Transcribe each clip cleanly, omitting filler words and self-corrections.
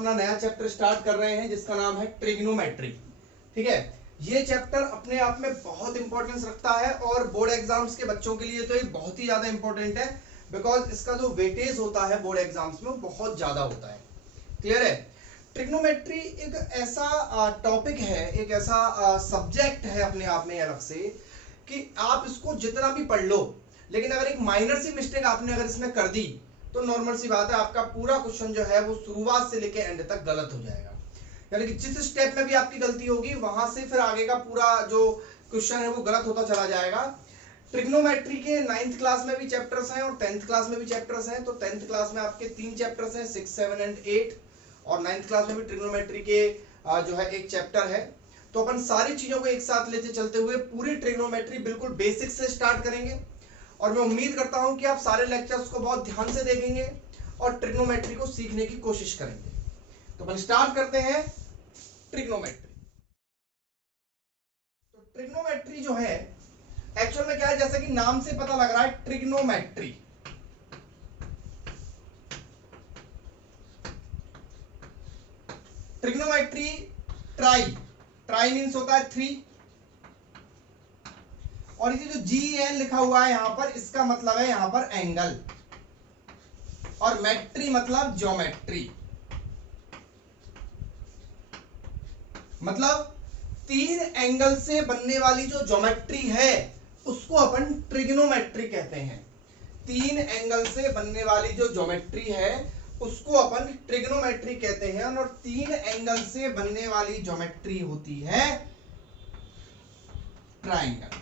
अपना नया chapter start कर रहे हैं जिसका नाम है ट्रिग्नोमेट्री। ठीक है, ये चैप्टर अपने आप में बहुत इंपॉर्टेंस रखता है और बोर्ड एग्जाम्स के बच्चों के लिए तो ये बहुत ही ज्यादा इंपॉर्टेंट है, बिकॉज इसका जो वेटेज होता है बोर्ड एग्जाम्स में वो बहुत ज्यादा होता है। क्लियर है? ट्रिग्नोमेट्री एक ऐसा टॉपिक है, एक ऐसा सब्जेक्ट है अपने आप में अलग से कि आप इसको जितना भी पढ़ लो, लेकिन अगर एक माइनर सी मिस्टेक आपने अगर इसमें कर दी तो नॉर्मल सी बात है आपका पूरा क्वेश्चन जो है वो शुरुआत से लेकर एंड तक गलत हो जाएगा। यानी कि जिस स्टेप में भी आपकी गलती होगी वहां से फिर आगे का पूरा जो क्वेश्चन है वो गलत होता चला जाएगा। ट्रिग्नोमेट्री के 9th क्लास में भी चैप्टर्स हैं और 10th क्लास में भी चैप्टर्स हैं। तो 10th क्लास में आपके 3 चैप्टर्स हैं, 6, 7 एंड 8, और 9th क्लास में भी ट्रिग्नोमेट्री के जो है एक चैप्टर है। तो अपन सारी चीजों को एक साथ लेते चलते हुए पूरी ट्रिग्नोमेट्री बिल्कुल बेसिक से स्टार्ट करेंगे और मैं उम्मीद करता हूं कि आप सारे लेक्चर्स को बहुत ध्यान से देखेंगे और ट्रिग्नोमेट्री को सीखने की कोशिश करेंगे। तो अपन स्टार्ट करते हैं ट्रिग्नोमेट्री। तो ट्रिग्नोमेट्री जो है एक्चुअल में क्या है, जैसे कि नाम से पता लग रहा है ट्रिग्नोमेट्री। ट्रिग्नोमेट्री ट्राई मींस होता है 3, और ये जो GN लिखा हुआ है यहां पर इसका मतलब है यहां पर एंगल, और मेट्री मतलब ज्योमेट्री, मतलब 3 एंगल से बनने वाली जो ज्योमेट्री है उसको अपन ट्रिग्नोमेट्री कहते हैं। 3 एंगल से बनने वाली जो ज्योमेट्री है उसको अपन ट्रिग्नोमेट्री कहते हैं, और 3 एंगल से बनने वाली ज्योमेट्री होती है ट्राइंगल।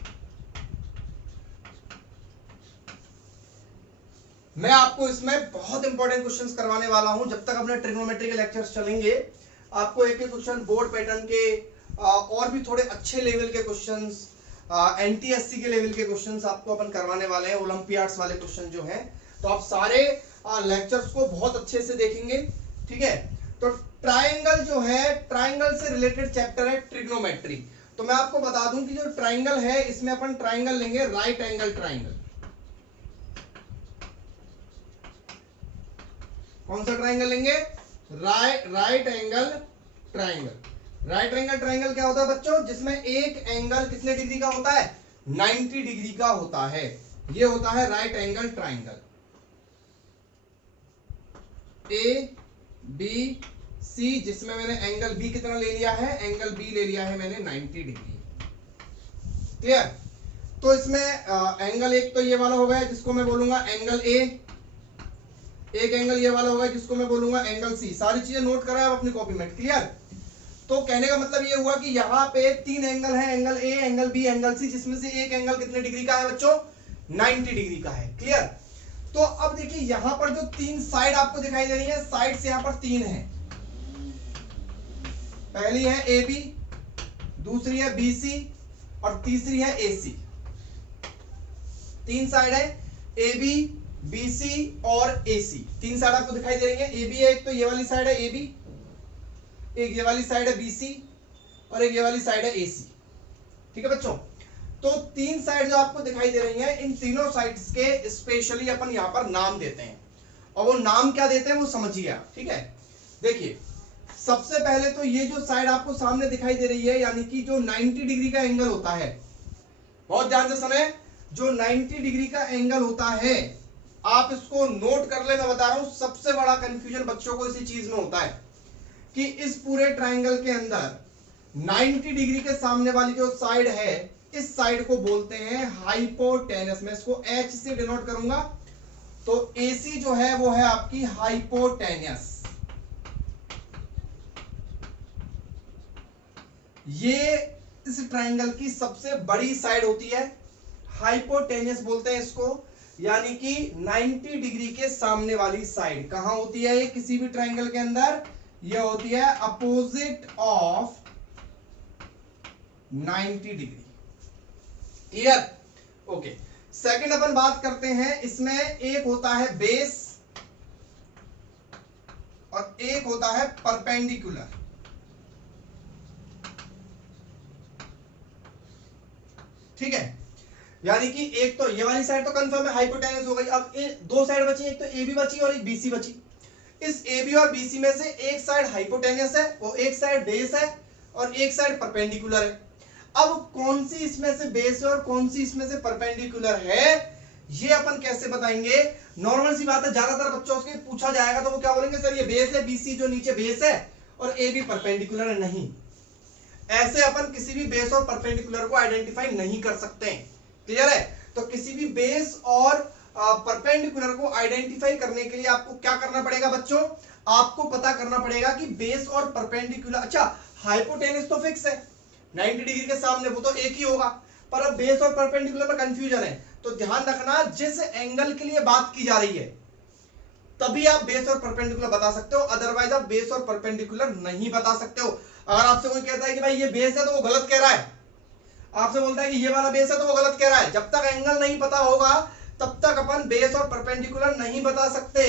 मैं आपको इसमें बहुत इंपॉर्टेंट क्वेश्चंस करवाने वाला हूं। जब तक अपने ट्रिग्नोमेट्री के लेक्चर्स चलेंगे आपको एक एक क्वेश्चन बोर्ड पैटर्न के और भी थोड़े अच्छे लेवल के क्वेश्चंस, NTSC के लेवल के क्वेश्चंस आपको अपन करवाने वाले हैं, ओलंपियाड्स वाले क्वेश्चन जो हैं। तो आप सारे लेक्चर्स को बहुत अच्छे से देखेंगे। ठीक है, तो ट्राइंगल जो है, ट्राइंगल से रिलेटेड चैप्टर है ट्रिग्नोमेट्री। तो मैं आपको बता दूं कि जो ट्राइंगल है इसमें अपन ट्राइंगल लेंगे राइट एंगल ट्राइंगल। कौन सा ट्राइंगल लेंगे? Right angle triangle. Right angle triangle क्या होता है बच्चों? जिसमें एक एंगल कितने डिग्री का होता है? 90 डिग्री का होता है। ये होता है राइट एंगल ट्राइंगल। ABC, जिसमें मैंने एंगल B कितना ले लिया है? एंगल B ले लिया है मैंने 90 डिग्री। क्लियर? तो इसमें एंगल एक तो ये वाला हो गया जिसको मैं बोलूंगा एंगल A, एक एंगल ये वाला होगा जिसको मैं बोलूंगा एंगल C। सारी चीजें नोट करा है अपनी कॉपी में। क्लियर? तो कहने का मतलब ये हुआ कि यहाँ पे 3 एंगल है, angle A, angle B, angle C, जिसमें से एक एंगल कितने डिग्री का है बच्चों? 90 डिग्री का है। क्लियर? तो अब देखिए यहाँ पर जो 3 साइड आपको दिखाई दे रही है, साइड से यहाँ पर 3 है। पहली है AB, दूसरी है BC और तीसरी है AC। 3 साइड है AB, BC और AC। 3 साइड आपको दिखाई दे रही है। AB है, एक तो ये वाली साइड है AB, एक ये वाली साइड है BC और एक ये वाली साइड है AC। ठीक है बच्चों? तो 3 साइड जो आपको दिखाई दे रही हैं, इन तीनों साइड्स के स्पेशली अपन यहां पर नाम देते हैं, और वो नाम क्या देते हैं वो समझिए आप। ठीक है, देखिए सबसे पहले तो ये जो साइड आपको सामने दिखाई दे रही है, यानी कि जो 90 डिग्री का एंगल होता है, बहुत ध्यान से सुने, जो 90 डिग्री का एंगल होता है आप इसको नोट कर ले। मैं बता रहा हूं सबसे बड़ा कंफ्यूजन बच्चों को इसी चीज में होता है कि इस पूरे ट्राइंगल के अंदर 90 डिग्री के सामने वाली जो साइड है, इस साइड को बोलते हैं हाइपोटेनस। मैं इसको H से डिनोट करूंगा। तो AC जो है वो है आपकी हाइपोटेनस। ये इस ट्राइंगल की सबसे बड़ी साइड होती है, हाइपोटेनस बोलते हैं इसको, यानी कि 90 डिग्री के सामने वाली साइड कहां होती है? ये किसी भी ट्राइंगल के अंदर ये होती है opposite of 90 degree. Clear? Okay, second अपन बात करते हैं, इसमें एक होता है बेस और एक होता है परपेंडिकुलर। ठीक है, यानी कि एक तो ये वाली साइड तो कंफर्म है हाइपोटेनस हो गई। अब 2 साइड बची, एक तो AB बची और एक BC बची। इस AB और BC में से एक साइड हाइपोटेनियस है, वो एक साइड बेस है और एक साइड परपेंडिकुलर है। अब कौन सी इसमें से बेस है और कौन सी इसमें से परपेंडिकुलर है, ये अपन कैसे बताएंगे? नॉर्मल सी बात है, ज्यादातर बच्चों से पूछा जाएगा तो वो क्या बोलेंगे, सर ये बेस है, BC जो नीचे बेस है और AB परपेंडिकुलर है। नहीं, ऐसे अपन किसी भी बेस और परपेंडिकुलर को आइडेंटिफाई नहीं कर सकते। क्लियर है? तो किसी भी बेस और परपेंडिकुलर को आइडेंटिफाई करने के लिए आपको क्या करना पड़ेगा बच्चों? आपको पता करना पड़ेगा कि बेस और परपेंडिकुलर, अच्छा हाइपोटेनस तो फिक्स है 90 डिग्री के सामने, वो तो एक ही होगा, पर अब बेस और परपेंडिकुलर में कंफ्यूजन है। तो ध्यान रखना, जिस एंगल के लिए बात की जा रही है तभी आप बेस और परपेंडिकुलर बता सकते हो, अदरवाइज आप बेस और परपेंडिकुलर नहीं बता सकते हो। अगर आपसे कोई कहता है कि भाई ये बेस है तो वो गलत कह रहा है, आपसे बोलता है कि ये वाला बेस है तो वो गलत कह रहा है, जब तक एंगल नहीं पता होगा तब तक अपन बेस और परपेंडिकुलर नहीं बता सकते।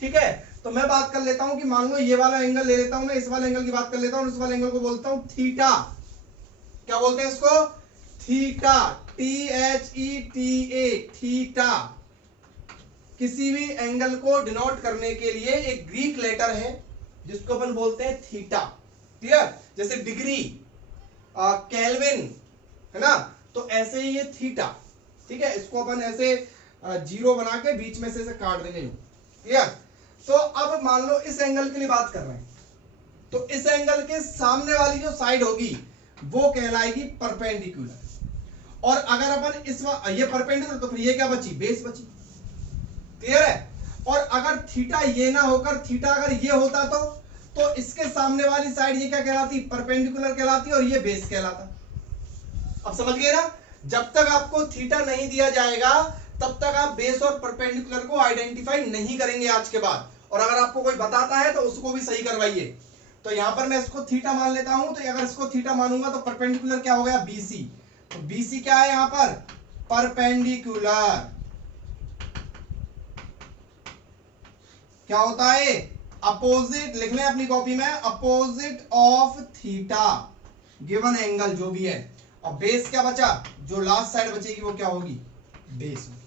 ठीक है? तो मैं बात कर लेता हूं कि मान लो ये वाला एंगल ले लेता हूं, मैं इस वाले एंगल की बात कर लेता हूं, इस वाले एंगल को बोलता हूं थीटा। क्या बोलते हैं इसको? Theta, THETA, theta. किसी भी एंगल को डिनोट करने के लिए एक ग्रीक लेटर है जिसको अपन बोलते हैं थीटा। क्लियर? जैसे डिग्री, केल्विन, है ना? तो ऐसे ही ये थीटा। ठीक है? इसको अपन ऐसे जीरो बना के बीच में से काट देंगे। क्लियर? तो अब मान लो इस एंगल के लिए बात कर रहे हैं, तो इस एंगल के सामने वाली जो साइड होगी वो कहलाएगी परपेंडिकुलर। और अगर अपन ये परपेंडिकुलर, तो फिर ये क्या बची? बेस बची। क्लियर है? और अगर थीटा ये ना होकर थीटा अगर ये होता तो इसके सामने वाली साइड ये क्या कहलाती? परपेंडिकुलर कहलाती और ये बेस कहलाता। अब समझ गए ना? जब तक आपको थीटा नहीं दिया जाएगा तब तक आप बेस और परपेंडिकुलर को आइडेंटिफाई नहीं करेंगे आज के बाद। और अगर आपको कोई बताता है तो उसको भी सही करवाइए। तो यहां पर मैं इसको थीटा मान लेता हूं, तो अगर इसको थीटा मानूंगा तो परपेंडिकुलर क्या हो गया? BC। तो BC क्या है यहां पर? परपेंडिकुलर। क्या होता है? अपोजिट। लिख लें अपनी कॉपी में, opposite of theta given angle जो भी है। और बेस क्या बचा? जो लास्ट साइड बचेगी वो क्या होगी? बेस होगी।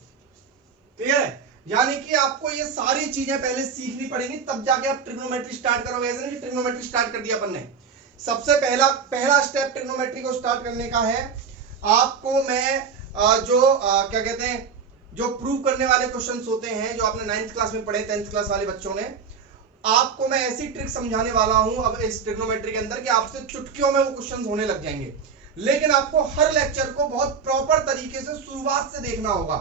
क्लियर है? यानी कि आपको ये सारी चीजें पहले सीखनी पड़ेंगी, तब जाके आप ट्रिग्नोमेट्री स्टार्ट करोगे। ऐसे नहीं कि ट्रिग्नोमेट्री स्टार्ट कर दिया अपन ने। सबसे पहला स्टेप ट्रिग्नोमेट्री को स्टार्ट करने का है, आपको मैं क्या कहते हैं, जो प्रूव करने वाले क्वेश्चंस होते हैं जो आपने 9th क्लास में पढ़े, 10th क्लास वाले बच्चों ने, आपको मैं ऐसी ट्रिक समझाने वाला हूं अब इस ट्रिग्नोमेट्री के अंदर कि आपसे चुटकियों में वो क्वेश्चंस होने लग जाएंगे। लेकिन आपको हर लेक्चर को बहुत प्रॉपर तरीके से शुरुआत से देखना होगा,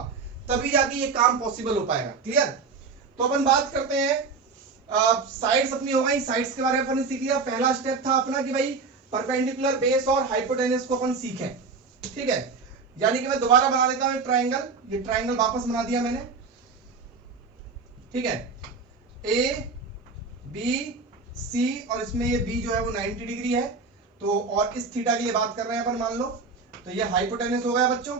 तभी जाके ये काम पॉसिबल हो पाएगा। क्लियर? तो अपन बात करते हैं, साइड्स अपनी हो गई, साइड्स के बारे में अपन ने सीख लिया। पहला स्टेप था अपना कि भाई परपेंडिकुलर, बेस और हाइपोटेनस को अपन सीखे। ठीक है? यानी कि मैं दोबारा बना लेता हूं ट्राइंगल, ये ट्राइंगल वापस बना दिया मैंने। ठीक है? ABC और इसमें ये B जो है वो 90 डिग्री है। तो और इस थीटा के लिए बात कर रहे हैं अपन, मान लो तो ये हाइपोटेनस हो गया बच्चों।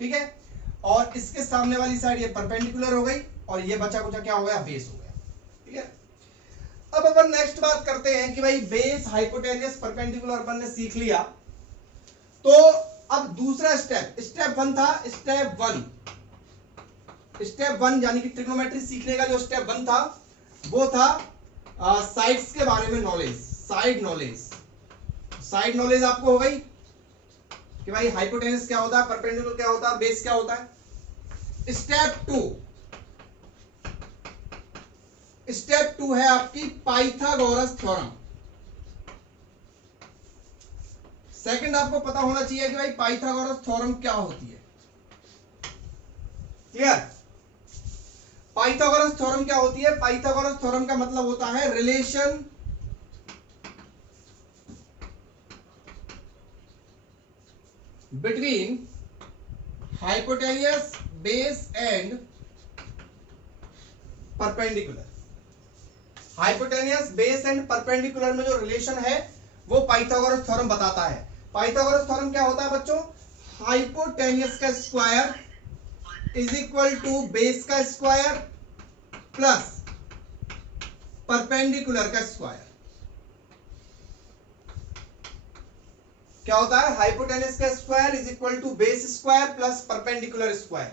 ठीक है? और इसके सामने वाली साइड ये परपेंडिकुलर हो गई और ये बचा कुचा क्या हो गया? बेस हो गया। ठीक है? अब अपन नेक्स्ट बात करते हैं कि भाई बेस, हाइपोटेनस, परपेंडिकुलर अपन ने सीख लिया, तो अब दूसरा स्टेप 1 था। स्टेप 1 यानी कि ट्रिग्नोमेट्री सीखने का जो स्टेप 1 था वो था साइड्स के बारे में नॉलेज, साइड नॉलेज आपको हो गई कि भाई हाइपोटेनस क्या होता है, परपेंडिकुलर क्या होता है, बेस क्या होता है। स्टेप 2 है आपकी पाइथागोरस थ्योरम। सेकंड आपको पता होना चाहिए कि भाई पाइथागोरस थ्योरम क्या होती है। क्लियर? पाइथागोरस थ्योरम क्या होती है? पाइथागोरस थ्योरम का मतलब होता है relation between hypotenuse, base and perpendicular. Hypotenuse, base and perpendicular में जो रिलेशन है वो पाइथागोरस थ्योरम बताता है। पाइथागोरस थ्योरम क्या होता है बच्चों? हाइपोटेनियस का square is equal to base का स्क्वायर प्लस परपेंडिकुलर का स्क्वायर। क्या होता है? हाइपोटेनस का square is equal to base square plus perpendicular square.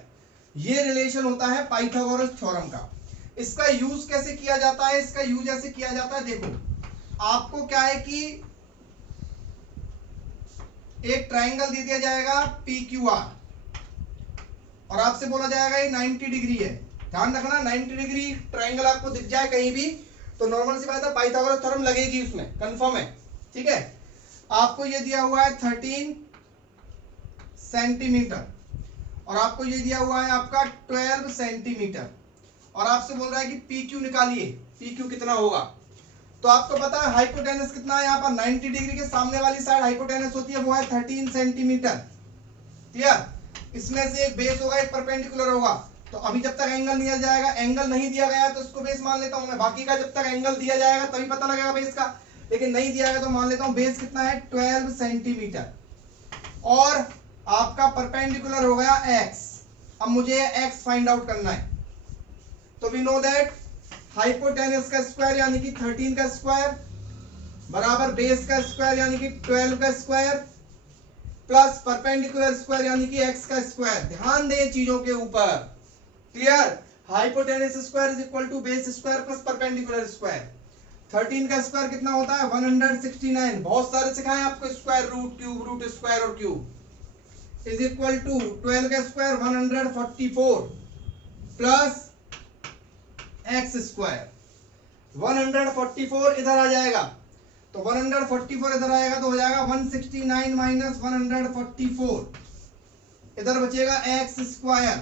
ये रिलेशन होता है पाइथागोरस थ्योरम का। इसका यूज कैसे किया जाता है? इसका यूज ऐसे किया जाता है, देखो आपको क्या है कि एक ट्राइंगल दे दिया जाएगा PQR और आपसे बोला जाएगा ये 90 डिग्री है। ध्यान रखना 90 डिग्री ट्राइंगल आपको दिख जाए कहीं भी तो नॉर्मल सी बात है पाइथागोरस थ्योरम लगेगी उसमें, कंफर्म है। ठीक है, आपको ये दिया हुआ है 13 सेंटीमीटर और आपको ये दिया हुआ है आपका 12 सेंटीमीटर और आपसे बोल रहा है कि PQ निकालिए, PQ कितना होगा। तो आपको पता है हाइपोटेनस कितना है, यहाँ पर 90 डिग्री के सामने वाली साइड हाइपोटेनस होती है वो है 13 सेंटीमीटर। क्लियर? इसमें से एक बेस होगा एक परपेंडिकुलर होगा। तो अभी जब तक एंगल नहीं दिया जाएगा, एंगल नहीं दिया गया तो इसको बेस मान लेता हूं मैं, बाकी का जब तक एंगल दिया जाएगा तभी पता लगेगा बेस का, लेकिन नहीं दिया गया तो मान लेता हूं बेस कितना है 12 सेंटीमीटर और आपका परपेंडिकुलर हो गया x। अब मुझे x फाइंड आउट करना है तो वी नो दैट हाइपोटेनस का स्क्वायर यानी कि 13 का स्क्वायर बराबर बेस का स्क्वायर यानी कि 12 का स्क्वायर प्लस परपेंडिकुलर स्क्वायर यानी कि x का स्क्वायर। ध्यान दें चीजों के ऊपर। Clear? Hypotenuse square is equal to base square plus perpendicular square. 13 का स्क्वायर कितना होता है 169। बहुत सारे सिखाए आपको square, root, cube, root square और क्यूब इज इक्वल टू 12 का स्क्वायर 144 प्लस एक्स स्क्वायर। 144 इधर आ जाएगा तो 144 इधर आएगा तो हो जाएगा 169 माइनस 144, इधर बचेगा एक्स स्क्वायर।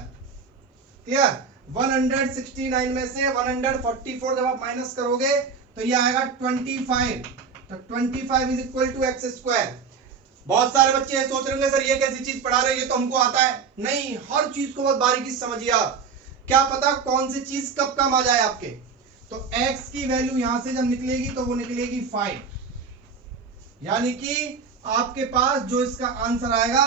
क्लियर? 169 में से 144 जब आप माइनस करोगे तो ये आएगा 25, तो 25 is equal to x square. बहुत सारे बच्चे सोच रहे होंगे सर ये कैसी चीज पढ़ा रहे हैं, ये तो हमको आता है। नहीं, हर चीज को बहुत बारीकी से समझिए आप, क्या पता कौन सी चीज कब काम आ जाए आपके। तो x की वैल्यू यहां से जब निकलेगी तो वो निकलेगी 5, यानी कि आपके पास जो इसका आंसर आएगा,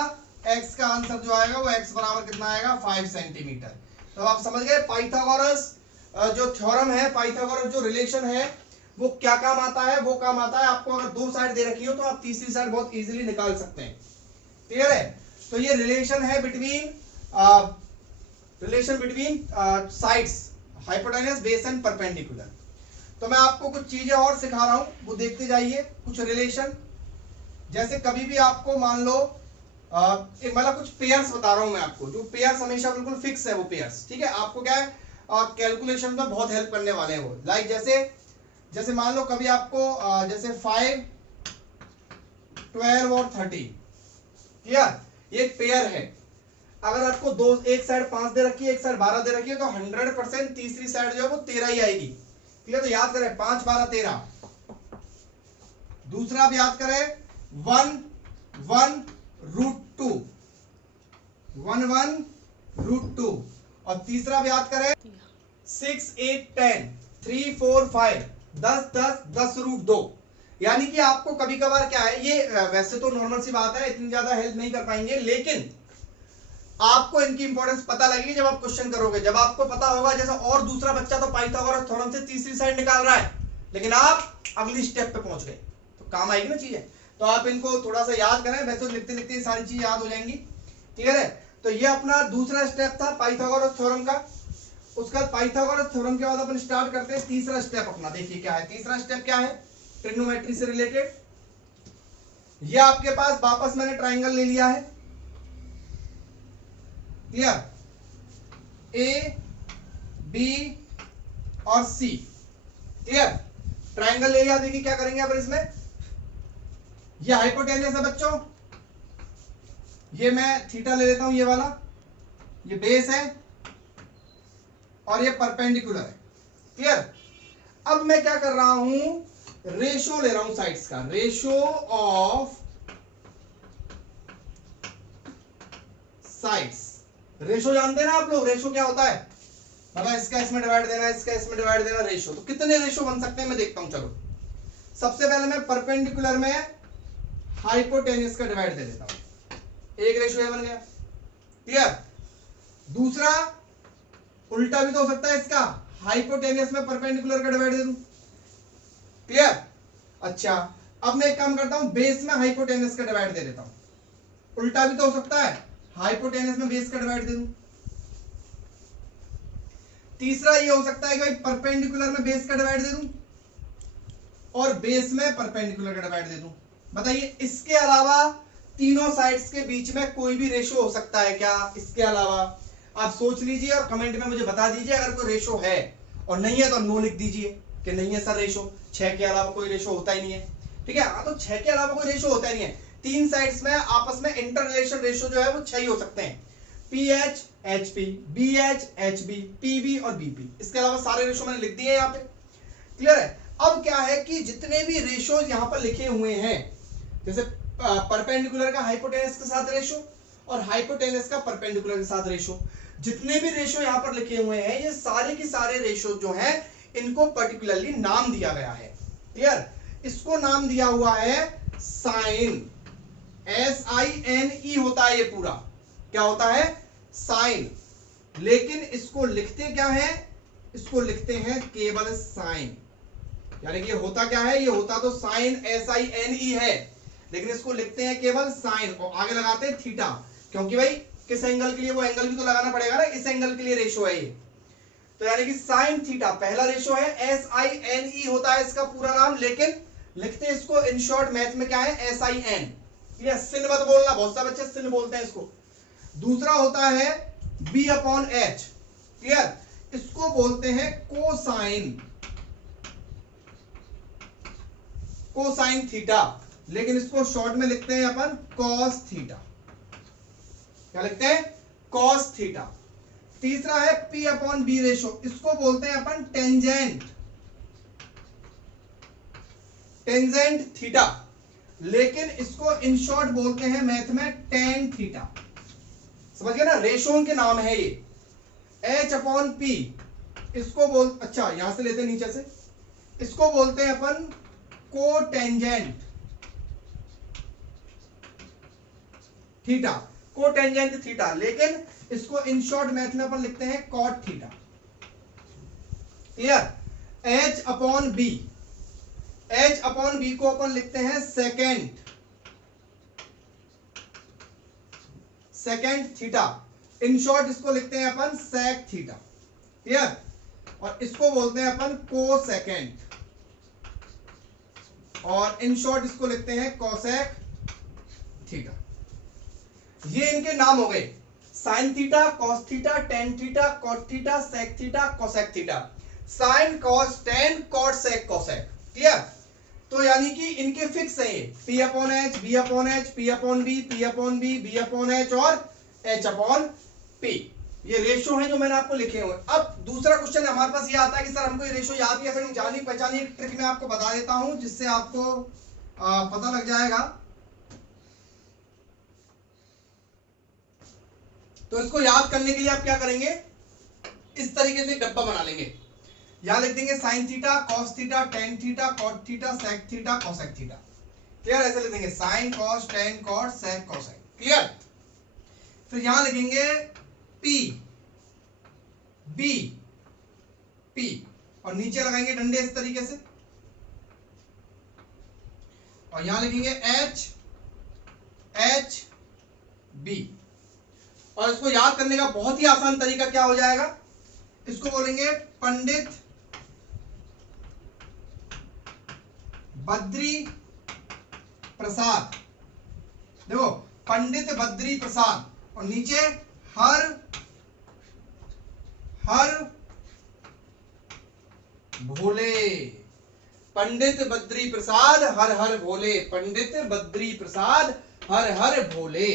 x का आंसर जो आएगा वो x बराबर कितना आएगा 5 सेंटीमीटर। तो आप समझ गए पाइथागोरस जो थ्योरम है, पाइथागोरस जो रिलेशन है वो क्या काम आता है। वो काम आता है आपको अगर दो साइड दे रखी हो तो आप तीसरी साइड बहुत इजीली निकाल सकते हैं। क्लियर है? तो ये रिलेशन है between sides hypotenuse, base and perpendicular. तो मैं आपको कुछ चीजें और सिखा रहा हूं, वो देखते जाइए। कुछ रिलेशन, जैसे कभी भी आपको मान लो मतलब कुछ पेयर्स बता रहा हूं मैं आपको, जो पेयर्स हमेशा बिल्कुल फिक्स है वो पेयर्स। ठीक है, आपको क्या है कैलकुलेशन में बहुत हेल्प करने वाले हैं वो। लाइक जैसे मान लो कभी आपको जैसे 5, 12 और 13, क्लियर? ये एक पेयर है। अगर आपको दो, एक साइड 5 दे रखी है, एक साइड 12 दे रखी है, तो 100% तीसरी साइड जो है वो 13 ही आएगी। क्लियर? तो याद करें 5, 12, 13। दूसरा आप याद करें 1, 1 रूट 2, 1, 1 रूट 2। और तीसरा आप याद करें 6, 8, 10, 3, 4, 5, 10, 10, 10 रूट 2। यानी कि आपको कभी कभार क्या है, ये वैसे तो नॉर्मल सी बात है, इतनी ज्यादा हेल्प नहीं कर पाएंगे, लेकिन आपको इनकी इंपॉर्टेंस पता लगेगी जब आप क्वेश्चन करोगे। जब आपको पता होगा, जैसा और दूसरा बच्चा तो पाइथागोरस थ्योरम से तीसरी साइड निकाल रहा है, लेकिन आप अगली स्टेप पे पहुंच गए, तो काम आएगी ना चीजें। तो आप इनको थोड़ा सा याद करें, वैसे तो लिखते लिखते सारी चीज याद हो जाएंगी। क्लियर है? तो ये अपना दूसरा स्टेप था पाइथागोरस थ्योरम का। उसका पाइथागोरस थ्योरम के बाद अपन स्टार्ट करते हैं तीसरा स्टेप अपना। देखिए क्या है तीसरा स्टेप, क्या है ट्रिग्नोमेट्री से रिलेटेड। ये आपके पास वापस मैंने ट्राइंगल ले लिया है। क्लियर? ए, बी और सी। क्लियर? ट्राइंगल ले लिया। देखिए क्या करेंगे अपन इसमें, ये हाइपोटेनस है बच्चों, ये मैं थीटा ले लेता हूं, ये वाला, ये बेस है और ये परपेंडिकुलर है। क्लियर? अब मैं क्या कर रहा हूं, रेशो ले रहा हूं साइड्स का, रेशो ऑफ साइड्स। रेशो जानते हैं ना आप लोग, रेशो क्या होता है, मतलब इसका इसमें डिवाइड देना, इसका इसमें डिवाइड देना, रेशो। तो कितने रेशो बन सकते हैं मैं देखता हूं। चलो सबसे पहले मैं परपेंडिकुलर में हाइपोटेनस का डिवाइड दे देता हूं, एक रेशो ये बन गया। क्लियर? दूसरा उल्टा भी तो हो सकता है इसका, हाइपोटेनस में परपेंडिकुलर का डिवाइड दे दूं। क्लियर? अच्छा, अब मैं एक काम करता हूं, बेस में हाइपोटेनस का डिवाइड दे देता हूं। उल्टा भी तो हो सकता है, हाइपोटेनस में बेस का डिवाइड दे दूं। तीसरा ये हो सकता है कि भाई परपेंडिकुलर में बेस का डिवाइड दे दूं और बेस में परपेंडिकुलर का डिवाइड दे दूं। बताइए इसके अलावा तीनों साइड्स के बीच में कोई भी रेशो हो सकता है क्या? इसके अलावा आप सोच लीजिए और कमेंट में मुझे बता दीजिए अगर कोई रेशो है, और नहीं है तो नो लिख दीजिए कि नहीं है सर रेशो, 6 के अलावा कोई रेशो होता ही नहीं है। ठीक है, हाँ तो 6 के अलावा कोई रेशो होता ही नहीं है। तीन साइड्स में आपस में इंटर रिलेशन रेशो जो है वो 6 ही हो सकते हैं, PH HP, BH HB, PB और BP। इसके अलावा सारे रेशो मैंने लिख दिए यहाँ पे। क्लियर है? अब क्या है कि जितने भी रेशो यहाँ पर लिखे हुए हैं, जैसे परपेंडिकुलर का हाइपोटेनस के साथ रेशो और हाइपोटेनस का परपेंडिकुलर के साथ रेशो, जितने भी रेशो यहाँ पर लिखे हुए हैं ये सारे के सारे रेशो जो हैं इनको पर्टिकुलरली नाम दिया गया है। क्लियर? इसको नाम दिया हुआ है साइन, SINE होता है ये पूरा। क्या होता है? साइन। लेकिन इसको लिखते क्या है? इसको लिखते हैं केवल साइन। यानी कि ये होता क्या है? ये होता तो साइन SINE है, लेकिन इसको लिखते हैं केवल साइन और आगे लगाते हैं थीटा, क्योंकि भाई किस एंगल के लिए वो एंगल भी तो लगाना पड़ेगा ना, इस एंगल के लिए रेशो है ये। तो यानी कि साइन थीटा पहला रेशो है, SINE होता है इसका पूरा नाम, लेकिन लिखते हैं इसको इन शॉर्ट मैथ में क्या है? SIN। ये सिन मत बोलना, बहुत सारे बच्चे सिन बोलते हैं इसको। दूसरा होता है B/H। क्लियर? इसको बोलते हैं कोसाइन, कोसाइन थीटा, लेकिन इसको शॉर्ट में लिखते हैं अपन कॉस थीटा। क्या लिखते हैं? Cos theta. तीसरा है P/B रेशो, इसको बोलते हैं अपन टेंजेंट, टेंजेंट थीटा, लेकिन इसको इन शॉर्ट बोलते हैं मैथ में टेन थीटा। समझ गए ना? रेशो के नाम है ये। H/P इसको बोल, अच्छा यहां से लेते हैं नीचे से, इसको बोलते हैं अपन कोटेंजेंट थीटा, कोटेंजेंट थीटा, लेकिन इसको इन शॉर्ट मैथ में अपन लिखते हैं cot theta. Clear? H/B, H/B को अपन लिखते हैं second, second theta. In short इसको लिखते हैं अपन सेक थीटा। क्लियर? और इसको बोलते हैं अपन कोसेकेंड, और इन शॉर्ट इसको लिखते हैं कोसेक थीटा। ये इनके नाम हो गए, sine theta, cos theta, tan theta, cot theta, sec theta, cosec theta. Sine, cos, tan, cot, sec, cosec. Clear? तो यानी कि इनके फिक्स है ये P/H, B/H, P/B, P/B, B/H और H/P। ये रेशो है जो मैंने आपको लिखे हुए। अब दूसरा क्वेश्चन हमारे पास ये आता है कि सर हमको ये रेशो याद या फिर नहीं, जानी पहचानी एक ट्रिक मैं आपको बता देता हूं जिससे आपको पता लग जाएगा। तो इसको याद करने के लिए आप क्या करेंगे? इस तरीके से डब्बा बना लेंगे। यहां लिख देंगे sine theta, cos theta, tan theta, cot theta, sec theta, cosec theta. Clear? ऐसे लिख देंगे sine, cos, tan, cot, sec, cosec. Clear? फिर यहां लिखेंगे P, B, P और नीचे लगाएंगे डंडे इस तरीके से, और यहां लिखेंगे H, H, B। और इसको याद करने का बहुत ही आसान तरीका क्या हो जाएगा? इसको बोलेंगे पंडित बद्री प्रसाद। देखो पंडित बद्री प्रसाद, और नीचे हर हर भोले। पंडित बद्री प्रसाद हर हर भोले, पंडित बद्री प्रसाद हर हर भोले।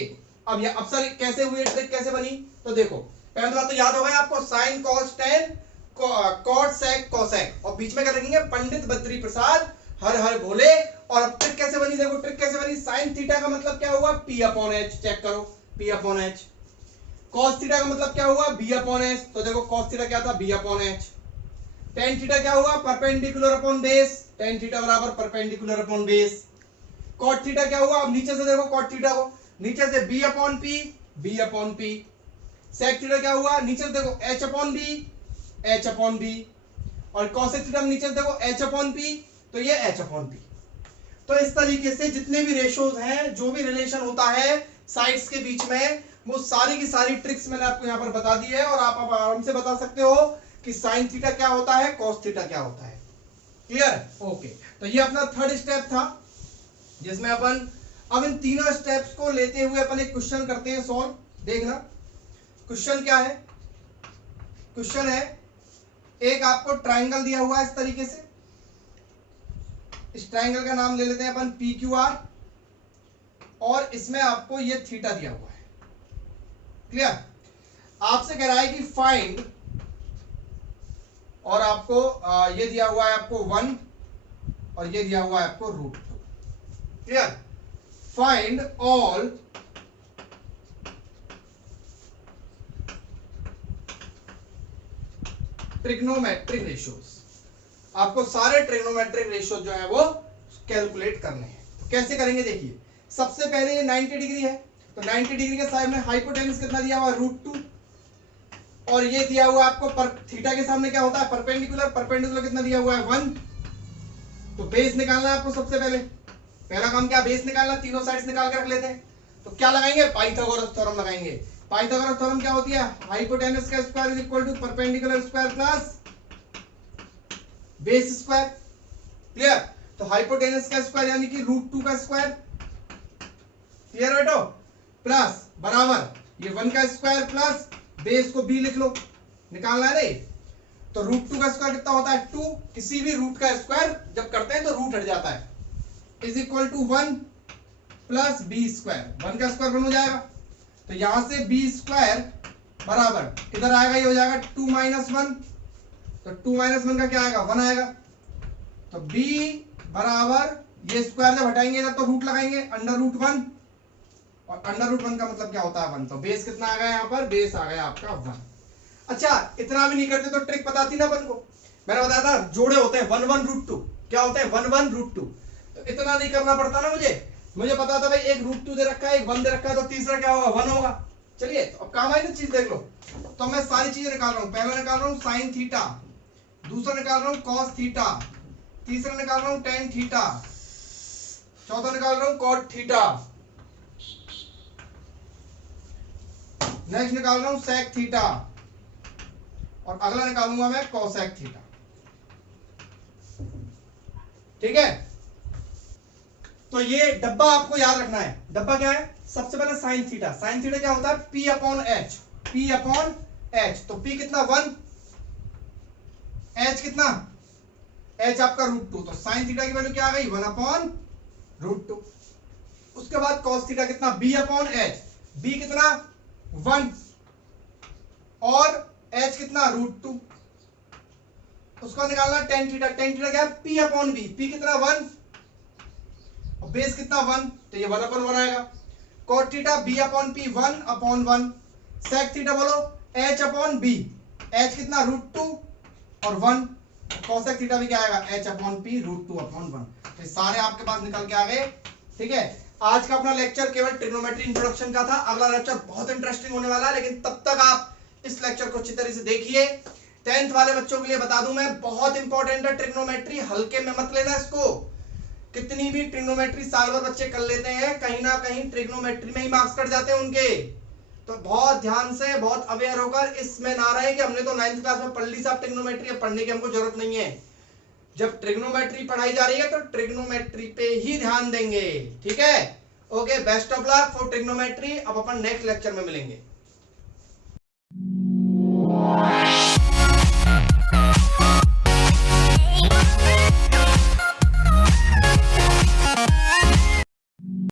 अब ये अब सर कैसे हुई ट्रिक, कैसे बनी? तो देखो पहली बात तो याद होगा आपको, sign, cos, tan, cot, sec, cosec, और बीच में क्या लिखेंगे? पंडित बद्री प्रसाद हर हर भोले। और अब ट्रिक कैसे बनी? देखो ट्रिक कैसे बनी। साइन थीटा का मतलब क्या हुआ? P/H। चेक करो, P/H। कॉस थीटा का मतलब क्या हुआ? B/H। तो देखो कॉस थीटा क्या था? B/H। टेन थीटा क्या हुआ? Perpendicular upon base, tan theta बराबर perpendicular upon base. Cot theta क्या हुआ? अब नीचे से देखो कॉट थीटा को, नीचे से B/P, B/P। सेक थीटा क्या हुआ? नीचे से देखो H/B, H/B। और कोसेक थीटा नीचे से देखो H/P, तो ये H/P। तो इस तरीके से जितने भी रेशोज हैं, जो भी रिलेशन होता है साइड्स के बीच में, वो सारी की सारी ट्रिक्स मैंने आपको यहाँ पर बता दी है, और आप आराम से बता सकते हो कि साइन थीटा क्या होता है, कॉस थीटा क्या होता है। क्लियर? ओके, तो ये अपना थर्ड स्टेप था जिसमें अपन अब इन तीनों स्टेप्स को लेते हुए अपन एक क्वेश्चन करते हैं सॉल्व। देखना क्वेश्चन क्या है। क्वेश्चन है, एक आपको ट्राइंगल दिया हुआ है इस तरीके से, इस ट्राइंगल का नाम ले लेते हैं अपन पी क्यू आर, और इसमें आपको ये थीटा दिया हुआ है। क्लियर? आपसे कह रहा है कि फाइंड, और आपको ये दिया हुआ है आपको 1 और ये दिया हुआ है आपको √2। Clear? Find all trigonometric ratios. आपको सारे ट्रिग्नोमेट्रिक रेशियो जो है वो कैलकुलेट करने हैं। तो कैसे करेंगे देखिए, सबसे पहले ये 90 डिग्री है, तो 90 डिग्री के सामने हाइपोटेनस कितना दिया हुआ है, √2, और ये दिया हुआ आपको थीटा के सामने क्या होता है, परपेंडिकुलर। परपेंडिकुलर कितना दिया हुआ है, 1। तो बेस निकालना है आपको सबसे पहले। पहला काम क्या, बेस निकालना। तीनों साइड्स निकाल के रख लेते हैं। तो क्या लगाएंगे, पाइथागोरस थ्योरम लगाएंगे। पाइथागोरस थ्योरम क्या होती है, हाइपोटेनस का square is equal to perpendicular square plus base square. Clear? तो हाइपोटेनस का स्क्वायर यानी कि √2 का स्क्वायर। क्लियर बेटो? प्लस बराबर ये 1 का स्क्वायर प्लस बेस को b लिख लो, निकालना है रे। तो √2 का स्क्वायर कितना होता है, 2। किसी भी रूट का स्क्वायर जब करते हैं तो रूट हट जाता है, इज इक्वल टू 1 प्लस बी स्क्वायर। 1 का स्क्वायर 1 हो जाएगा, तो यहां से b स्क्वायर बराबर इधर आएगा, ये हो जाएगा 2 - 1। तो 2 - 1 का क्या आएगा, 1 आएगा। तो b बराबर ये स्क्वायर जब हटाएंगे इधर तो रूट लगाएंगे, √1, और √1 का मतलब क्या होता है, 1। तो बेस कितना आ गया यहाँ पर, बेस आ गया आपका 1। अच्छा, इतना भी नहीं करते तो ट्रिक पता थी ना अपन को, मैंने बताया था जोड़े होते हैं 1 1 √2। क्या होते हैं, 1 1 √2। तो इतना नहीं करना पड़ता ना मुझे पता था भाई एक √2 दे रखा है, एक 1 दे रखा है, तो तीसरा क्या होगा, 1 होगा। चलिए, तो अब काम आई ना चीज, देख लो। तो मैं सारी चीजें निकाल रहा हूं। पहला निकाल रहा हूं साइन थीटा, दूसरा निकाल रहा हूं कॉस थीटा, तीसरा निकाल रहा हूं टेन थीटा, चौथा निकाल रहा हूं कॉट थीटा, नेक्स्ट निकाल रहा हूं सेक थीटा, और अगला निकालूंगा मैं कोसेक थीटा। ठीक है? तो ये डब्बा आपको याद रखना है। डब्बा क्या है, सबसे पहले साइन थीटा। साइन थीटा क्या होता है, P/H। P/H, तो P कितना, 1, H कितना, H आपका √2। तो साइन थीटा की वैल्यू क्या आ गई, 1/√2। उसके बाद कॉस थीटा कितना, B/H। B कितना, 1, और H कितना, √2। उसको निकालना टेन थीटा। टेन थीटा क्या है, P/B। P कितना, 1, और बेस कितना, 1, तो ये 1/1 आएगा। Cot theta B/P 1/1। Sec theta बोलो H/B। H कितना, √2 और 1। कॉसेक थीटा भी क्या आएगा, H/P √2/1। तो सारे आपके पास निकल के आ गए। ठीक है? आज का अपना लेक्चर केवल ट्रिग्नोमेट्री इंट्रोडक्शन का था। अगला लेक्चर बहुत इंटरेस्टिंग होने वाला है, लेकिन तब तक आप इस लेक्चर को अच्छी तरह से देखिए। 10th वाले बच्चों के लिए बता दूं मैं, बहुत इंपॉर्टेंट है ट्रिग्नोमेट्री, हल्के में मत लेना इसको। कितनी भी ट्रिग्नोमेट्री साल भर बच्चे कर लेते हैं, कहीं ना कहीं ट्रिग्नोमेट्री में ही मार्क्स कट जाते हैं उनके। तो बहुत ध्यान से, बहुत अवेयर होकर इसमें ना रहे कि हमने तो 9th क्लास में पढ़ ली साहब ट्रिग्नोमेट्री, अब पढ़ने की हमको जरूरत नहीं है। जब ट्रिग्नोमेट्री पढ़ाई जा रही है तो ट्रिग्नोमेट्री पे ही ध्यान देंगे। ठीक है? Okay, best of luck for trigonometry. अब अपन नेक्स्ट लेक्चर में मिलेंगे।